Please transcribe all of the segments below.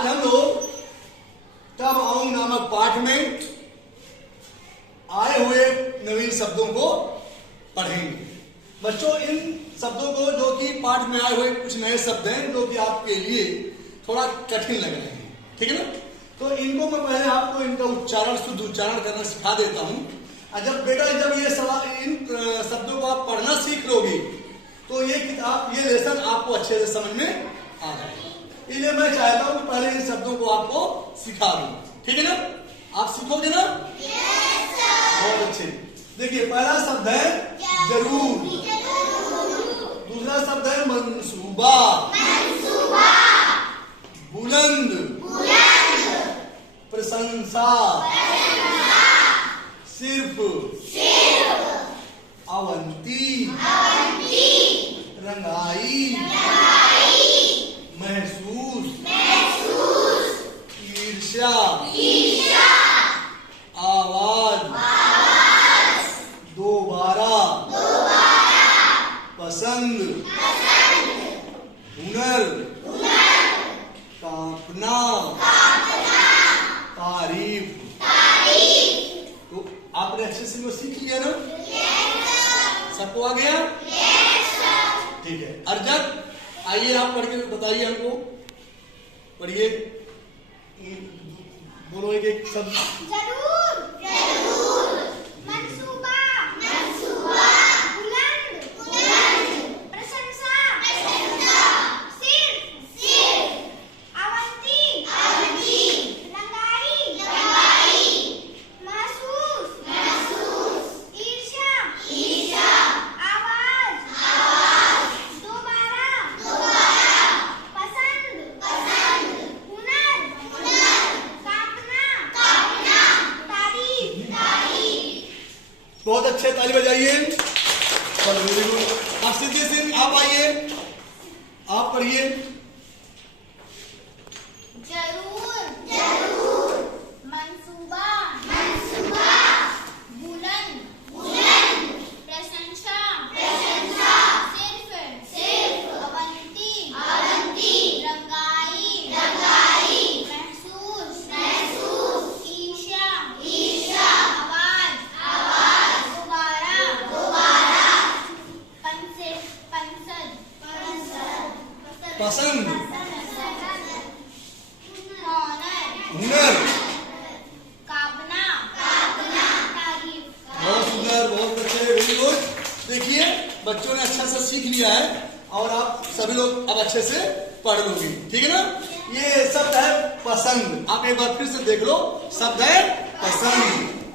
आज हम लोग तब आऊं नामक पाठ में आए हुए नवीन शब्दों को पढ़ेंगे। बच्चों, इन शब्दों को जो कि पाठ में आए हुए कुछ नए शब्द हैं जो कि आपके लिए थोड़ा कठिन लग रहे हैं, ठीक है ना। तो इनको मैं पहले आपको इनका उच्चारण, शुद्ध उच्चारण करना सिखा देता हूं। जब ये सवाल, इन शब्दों को आप पढ़ना सीख लोगे तो ये किताब, ये लेसन आपको अच्छे से समझ में आ जाएगा। इसलिए मैं चाहता हूं कि पहले इन शब्दों को आपको सिखा दूं, ठीक है ना। आप सीखोगे ना? बहुत अच्छे। देखिए, पहला शब्द है जरूर, दूसरा शब्द है मंसूबा, बुलंद, प्रशंसा, सिर्फ, अवंती, रंगाई, महसूस, ईर्ष्या, आवाज, दोबारा, पसंद, हुनर, कांपना, तारीफ। तो आपने अच्छे से वो सीख लिया ना? सबको आ गया? ठीक है। अर्जत, आइए आप पढ़ के बताइए हमको, पढ़िए, बोलो एक एक शब्द। जरूर, मंसूबा, बुलंद, प्रशंसा, सिर्फ, अवंती, रंगाई, महसूस, ईर्ष्या, आवाज, दोबारा, पसंद, हुनर, कांपना, तारीफ। बहुत अच्छे, ताली बजाइए। चलो, वेरी गुड। आप सिद्धि सिंह, आप आइए, आप पढ़िए। जरूर, मंसूबा, बुलंद, प्रशंसा, सिर्फ, अवंती, रंगाई, महसूस, ईर्ष्या, आवाज, दोबारा, पसंद, हुनर, कांपना, तारीफ। बहुत सुंदर, बहुत अच्छे, वेरी गुड। देखिए, बच्चों ने अच्छा से सीख लिया है और आप सभी लोग अब अच्छे से पढ़ लोगे, ठीक है ना। ये शब्द है पसंद, आप एक बार फिर से देख लो। शब्द है पसंद,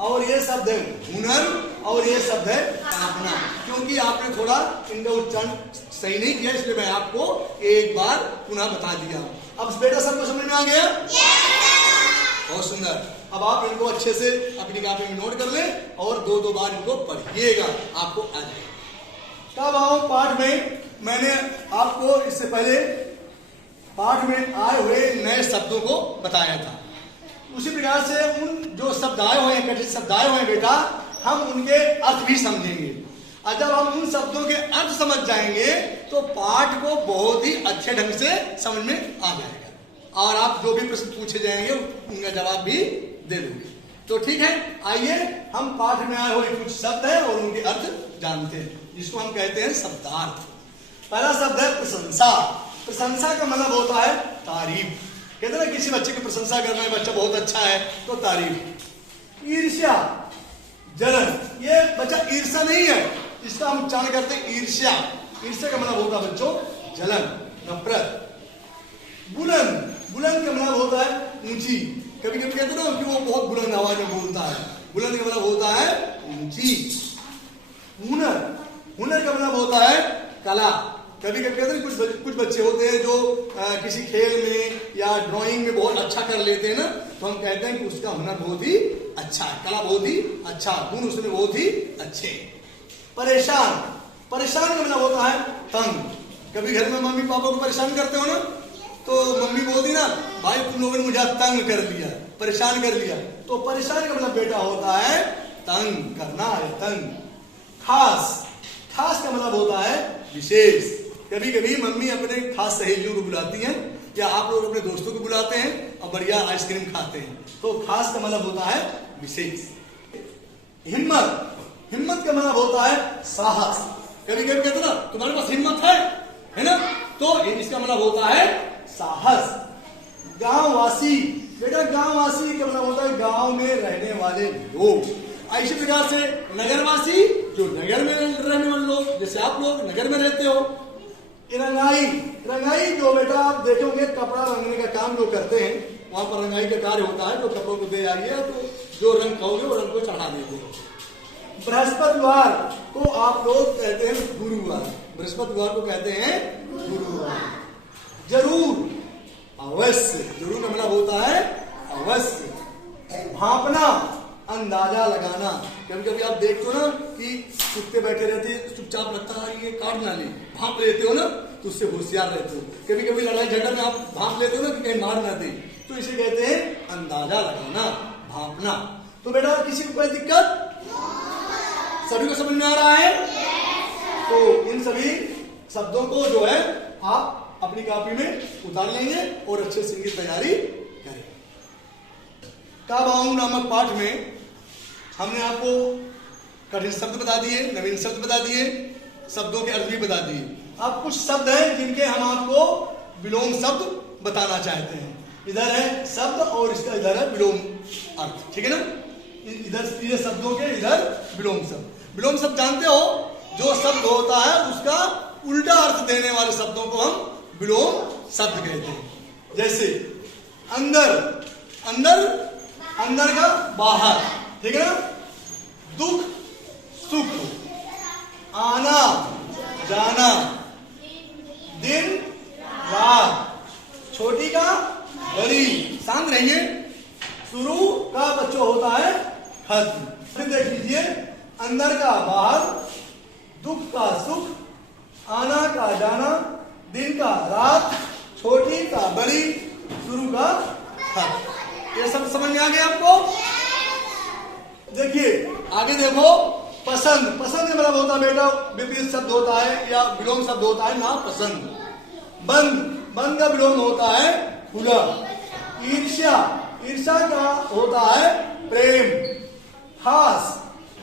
और ये शब्द है हुनर, और ये शब्द है कांपना। क्योंकि आपने थोड़ा इनका उच्चारण सही नहीं किया, इसलिए मैं आपको एक बार पुनः बता दिया। अब बेटा सबको समझ में आ गया? बहुत सुंदर। अब आप इनको अच्छे से अपनी कॉपी में नोट कर लें और दो बार इनको पढ़िएगा, आपको आ जाएगा। तब आओ पाठ में। मैंने आपको इससे पहले पाठ में आए हुए नए शब्दों को बताया था। उसी प्रकार से उन जो शब्द आए हुए हैं, कठिन शब्द आए हुए हैं बेटा, हम उनके अर्थ भी समझेंगे। और जब हम उन शब्दों के अर्थ समझ जाएंगे तो पाठ को बहुत ही अच्छे ढंग से समझ में आ जाएगा और आप जो भी प्रश्न पूछे जाएंगे उनका जवाब भी दे दोगे। तो ठीक है, आइए हम पाठ में आए हुए कुछ शब्द हैं और उनके अर्थ जानते हैं, जिसको हम कहते हैं शब्दार्थ। पहला शब्द है प्रशंसा। प्रशंसा का मतलब होता है तारीफ। कहते हैं ना, किसी बच्चे की प्रशंसा करना है, बच्चा बहुत अच्छा है तो तारीफ। ईर्ष्या, जलन, ये बच्चा ईर्ष्या नहीं है, इसका हम उच्चारण करते हैं ईर्ष्या। ईर्ष्या का मतलब होता है बच्चों जलन, नफरत। बुलंद, बुलंद का मतलब होता है ऊंची। कभी कभी कहते हैं ना कि वो बहुत बुलंद आवाज में बोलता है, बुलंद का मतलब होता है ऊंची। हुनर, हुनर का मतलब होता है कला। कभी कभी कहते हैं कुछ बच्चे होते हैं जो किसी खेल में या ड्राइंग में बहुत अच्छा कर लेते हैं ना, तो हम कहते हैं कि उसका हुनर बहुत ही अच्छा है, कला बहुत ही अच्छा, गुण उसमें बहुत ही अच्छे। परेशान, परेशान का मतलब होता है तंग। कभी घर में मम्मी पापा को परेशान करते हो ना, तो मम्मी बोलती ना, भाई तुम लोगों ने मुझे तंग कर दिया, परेशान कर लिया। तो परेशान का मतलब बेटा होता है तंग करना है, तंग। खास, खास का मतलब होता है विशेष। कभी कभी मम्मी अपने खास सहेलियों को बुलाती हैं या आप लोग अपने दोस्तों को बुलाते हैं और बढ़िया आइसक्रीम खाते हैं। तो खास का मतलब होता है विशेष। हिम्मत, हिम्मत का मतलब होता है साहस। कभी कभी कहते ना तुम्हारे पास हिम्मत है ना, तो इसका मतलब होता है साहस। गांववासी, बेटा गांववासी का मतलब होता है गांव में रहने वाले लोग। ऐसे प्रकार से नगरवासी, जो नगर में रहने वाले लोग, जैसे आप लोग नगर में रहते हो। रंगाई, रंगाई जो बेटा आप देखोगे कपड़ा रंगने का काम जो करते हैं, वहां पर रंगाई का कार्य होता है। जो कपड़ों को दे आइए तो जो रंग कहोगे वो रंग को चढ़ा देते हो। बृहस्पतिवार को आप लोग कहते हैं गुरुवार, बृहस्पतिवार को कहते हैं गुरुवार। जरूर, अवश्य, जरूर का मतलब होता है अवश्य। भांपना, अंदाजा लगाना। कभी कभी आप देखते हो ना कि कुत्ते बैठे रहते हैं, चुपचाप लगता है ये काट ना ले, भांप लेते हो ना, तो उससे होशियार रहते हो। कभी कभी लड़ाई झगड़ा में आप भांप लेते हो ना कि कहीं मार ना दे, तो इसे कहते हैं अंदाजा लगाना, भांपना। तो बेटा किसी को कोई दिक्कत, सभी को समझ में आ रहा है? तो इन सभी शब्दों को जो है आप अपनी कॉपी में उतार लेंगे और अच्छे से इनकी तैयारी करें। काबाऊ नामक पाठ में हमने आपको कठिन शब्द बता दिए, नवीन शब्द बता दिए, शब्दों के अर्थ भी बता दिए। अब कुछ शब्द हैं जिनके हम आपको विलोम शब्द बताना चाहते हैं। इधर है शब्द और इसका इधर है विलोम अर्थ, ठीक है ना। इधर ये शब्दों के, इधर विलोम शब्द। विलोम शब्द जानते हो, जो शब्द होता है उसका उल्टा अर्थ देने वाले शब्दों को हम विलोम शब्द कहते हैं। जैसे अंदर, अंदर, अंदर का बाहर, ठीक है ना। दुख, सुख, आना, जाना, दिन, रात, छोटी का बड़ी। शांत रहिए। शुरू का बच्चों होता है खत्म। फिर देख लीजिए, अंदर का बाहर, दुख का सुख, आना का जाना, दिन का रात, छोटी का बड़ी, शुरू का खत्म। ये सब समझ में आ गया आपको? देखिए आगे देखो, पसंद, पसंद का मतलब होता है बेटा विपरीत शब्द होता है या विलोम शब्द होता है ना पसंद। बंद, बंद का विलोम होता है खुला। ईर्ष्या, ईर्ष्या का होता है प्रेम। खास,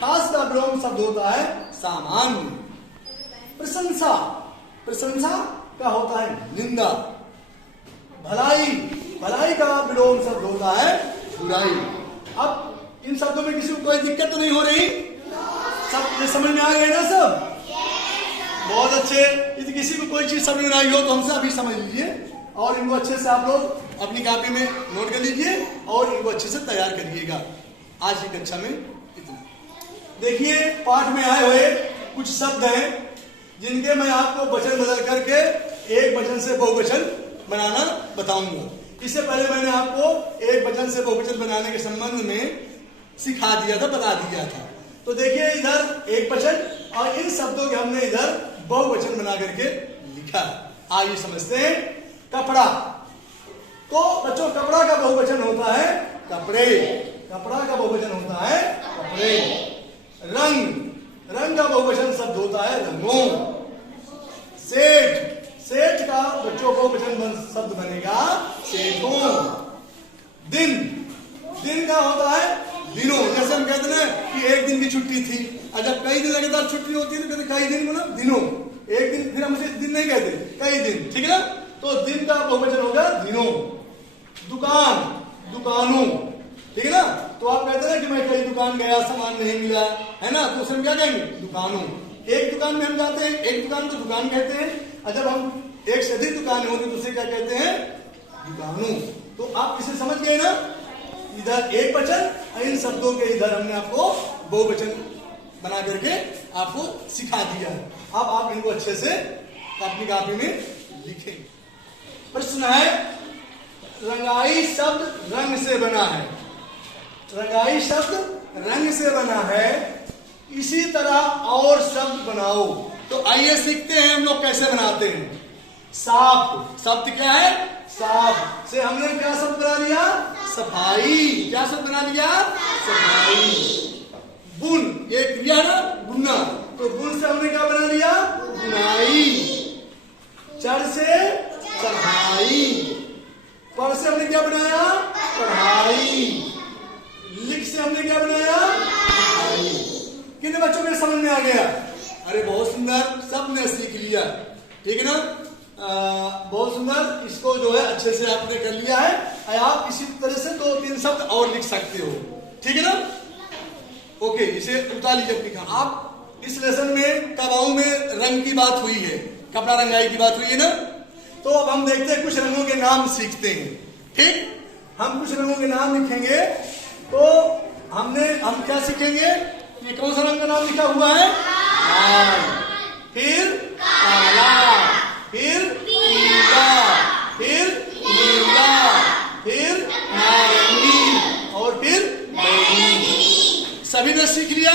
खास का विलोम शब्द होता है सामान्य। प्रशंसा, प्रशंसा का होता है निंदा। भलाई, भलाई का विलोम शब्द होता है बुराई। अब इन शब्दों में किसी को कोई दिक्कत तो नहीं हो रही? सब ये समझ में आ गए ना सब? बहुत अच्छे। यदि किसी को कोई चीज समझ में आई हो तो हमसे अभी समझ लीजिए और इनको अच्छे से आप लोग अपनी कॉपी में नोट कर लीजिए और इनको अच्छे से तैयार करिएगा। आज की कक्षा में इतना। देखिए पाठ में आए हुए कुछ शब्द हैं जिनके मैं आपको वचन बदल करके एक वचन से बहुवचन बनाना बताऊंगा। इससे पहले मैंने आपको एक वचन से बहुवचन बनाने के संबंध में सिखा दिया था, बता दिया था। तो देखिए इधर एक वचन और इन शब्दों के हमने इधर बहुवचन बना करके लिखा। आइए समझते हैं। कपड़ा, तो बच्चों कपड़ा का बहुवचन होता है कपड़े, कपड़ा का बहुवचन होता है कपड़े। रंग, रंग का बहुवचन शब्द होता है रंगों। सेठ, सेठ का बच्चों बहुवचन शब्द बनेगा सेठों। दिन, दिन का होता है दिनों। जैसे हम कहते हैं कि एक दिन की छुट्टी थी, और जब कई दिन लगातार छुट्टी होती है तो कहते कई दिन मतलब दिनों। एक दिन, फिर हम उसे दिन नहीं कहते, कई दिन, ठीक है ना। तो दिन का बहुवचन होगा दिनों। दुकान, दुकानों, ठीक है ना। तो आप कहते हैं कि मैं कई दुकान गया, सामान नहीं मिला, है ना, तो उसे हम क्या कहेंगे? दुकानों। एक दुकान में हम जाते हैं, एक दुकान को दुकान कहते हैं, और जब हम एक से अधिक दुकान होंगी तो उसे क्या कहते हैं? दुकानों। तो आप इसे समझ गए ना। इधर एक वचन, इन शब्दों के इधर हमने आपको बहुवचन बना करके आपको सिखा दिया है। अब आप इनको अच्छे से अपनी कॉपी में लिखें। प्रश्न है, रंगाई शब्द रंग से बना है। रंगाई शब्द रंग से बना है, इसी तरह और शब्द बनाओ। तो आइए सीखते हैं हम लोग कैसे बनाते हैं। साफ, शब्द क्या है? साफ से हमने क्या शब्द बना लिया? सफाई। क्या शब्द बना लिया? सफाई। बुन, ये क्रिया ना बुनना, तो बुन से हमने क्या बना लिया? बुनाई। चढ़ से चढ़ाई। क्या बनाया? पढ़ाई। लिख से हमने क्या बनाया? पढ़ाई। कितने बच्चों के समझ में आ गया? अरे बहुत सुंदर, सबने सीख लिया, ठीक है ना? बहुत सुंदर, इसको जो है अच्छे से आपने कर लिया है। आप इसी तरह से 2-3 शब्द और लिख सकते हो, ठीक है ना? ओके, इसे उतार लीजिए अपनी कहां। आप इस लेसन में कबाऊ में रंग की बात हुई है, कपड़ा रंगाई की बात हुई है ना? तो अब हम देखते हैं, कुछ रंगों के नाम सीखते हैं, ठीक? हम कुछ रंगों के नाम लिखेंगे। तो हम क्या सीखेंगे? ये कौन सा रंग का नाम लिखा हुआ है? लाल, फिर काला, फिर पीला, फिर नीला, फिर नारंगी और फिर बैंगनी। सभी ने सीख लिया?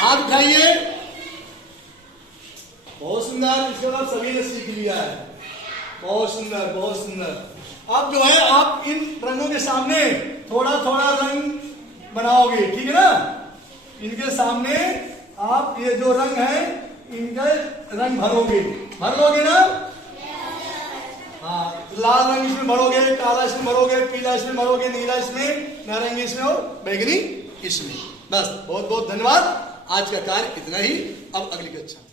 हाथ उठाइए। बहुत सुंदर, इसके बाद सभी ने सीख लिया है। बहुत सुंदर, बहुत सुंदर। अब जो है आप इन रंगों के सामने थोड़ा थोड़ा रंग बनाओगे, ठीक है ना? इनके सामने आप ये जो रंग है इनका रंग भरोगे, भर लोगे ना? हाँ, लाल रंग इसमें भरोगे, काला इसमें भरोगे, पीला इसमें भरोगे, नीला इसमें, नारंगी इसमें और बैंगनी इसमें। बस, बहुत बहुत धन्यवाद। आज का कार्य इतना ही। अब अगली कक्षा।